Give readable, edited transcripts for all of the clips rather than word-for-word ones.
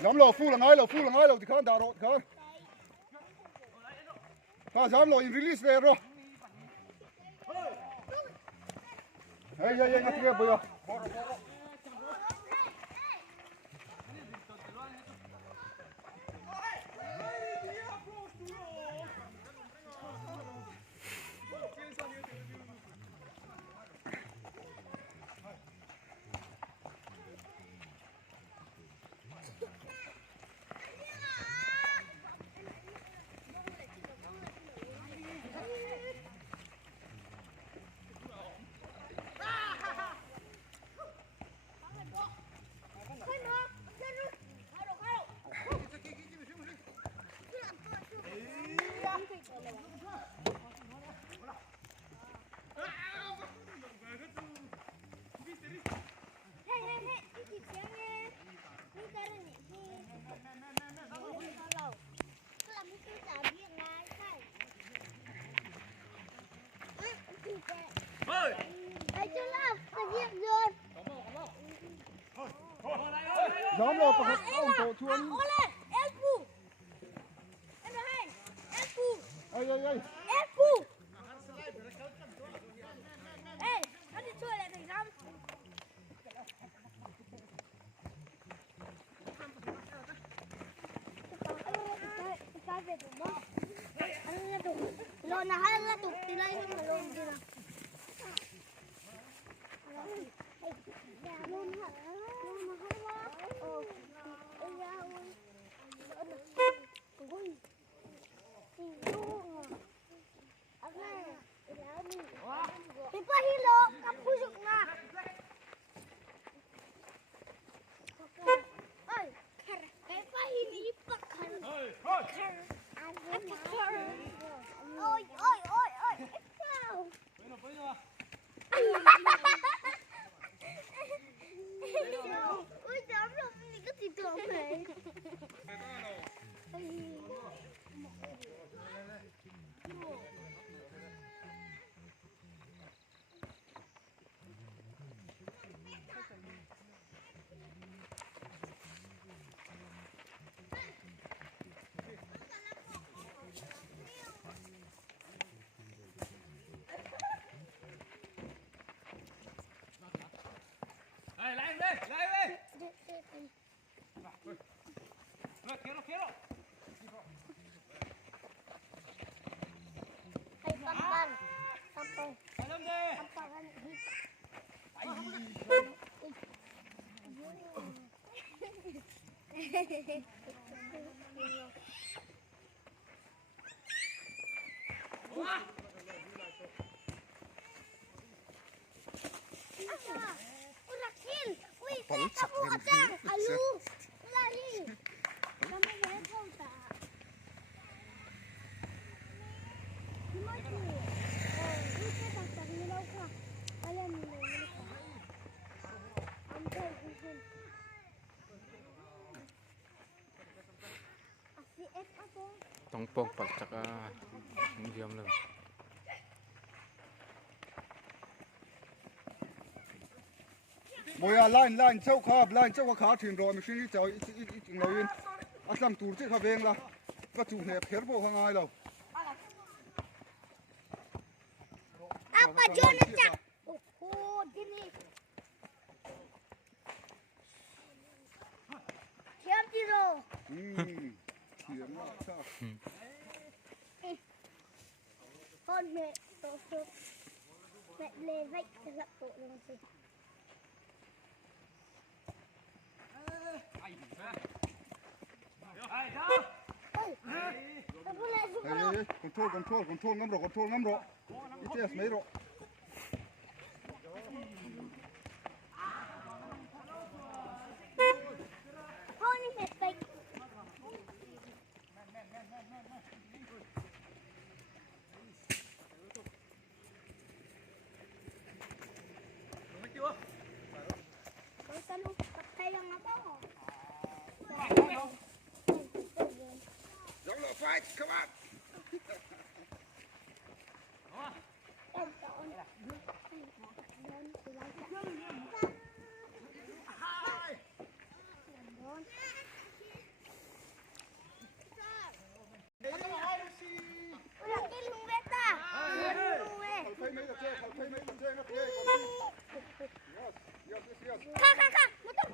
dám lò phu là ngay lò thì khán đào rồi khán ta dám lò in release về rồi hey ngắt kia bây giờ dám lò phải ông tổ chuông ơi lo na hala tu tilay ni malong dira ya non ha non ha oh ya oi oi aga ila ni pipa hilo kapusok na oi pipa hili pakar oi ikaw ui dám rồi mình có gì tưởng này Lại đi. Quiero. hay pampang Alam deh. pampangan Urakil, wih, kamu kacang, alu, lari, kamu boleh tahu tak? Gimana? Itu pasang nilaw ka, alam nilaw ka. Ambil isin. ACF apa? Tongpong pagtsaka medium lang. Boya line châu khá thuyền rồi mình suy nghĩ cháu ít ngồi yên ăn làm tủ chứ khá veng là các chủ hẹp hết bộ hàng ai đâu Apa John cak? Oh, gini. Siap Jiro. thiếm là sao Con mẹ tổ chức mẹ lê vách cái lợn tổ luôn chị. control ngắm rồi ít mấy rồi Thôi đi mẹ tịch. Con ta lu tay lang ako. Giống là fight, come on. Kak, motor.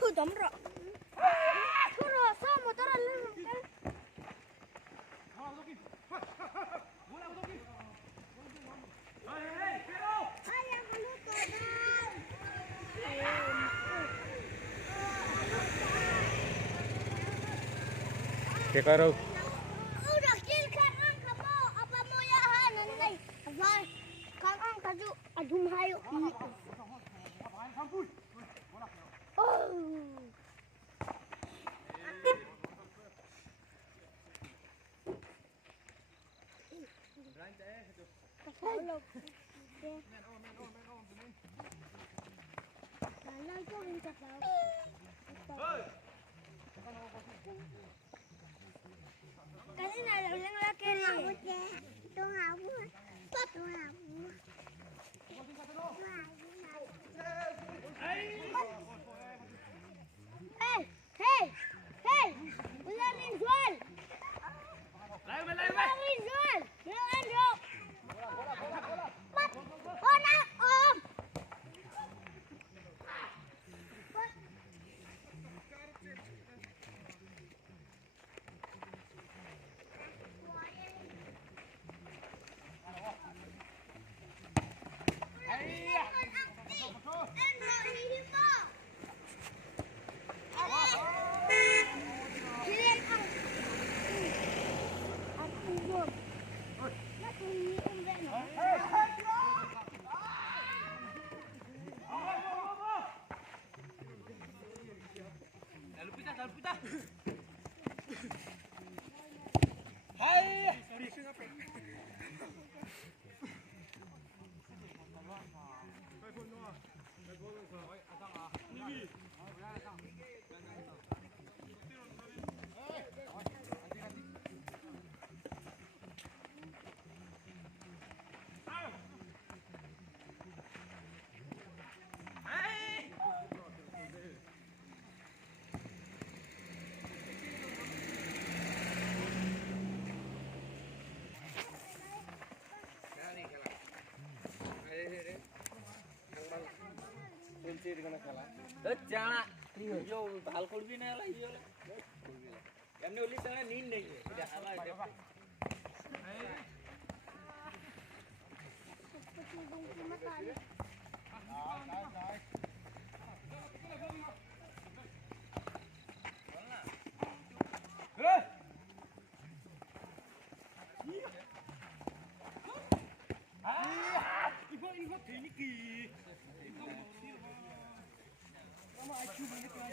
Cứ tóm rồi. Cứ rồi, sao motor lên. Ayah kalau todang. Kaya ka raw. Udah kill kan ang kabo apa mo yahan nanay. Abay, kan ang kaju adum hayo. Oh. Lalay ko rin sa tao. Kasi nalalang laki rin. Ito nga po. Ito nga po. Hey! Wala rin Joel! Wala rin Joel! Bilang Joel! Ba't? Oh, na! Oh! Lupita. Hai. Jangan, yo hal kulbi na lah, yo lah. Yang ni ulit sana nin ni, tidak salah. Ibu ini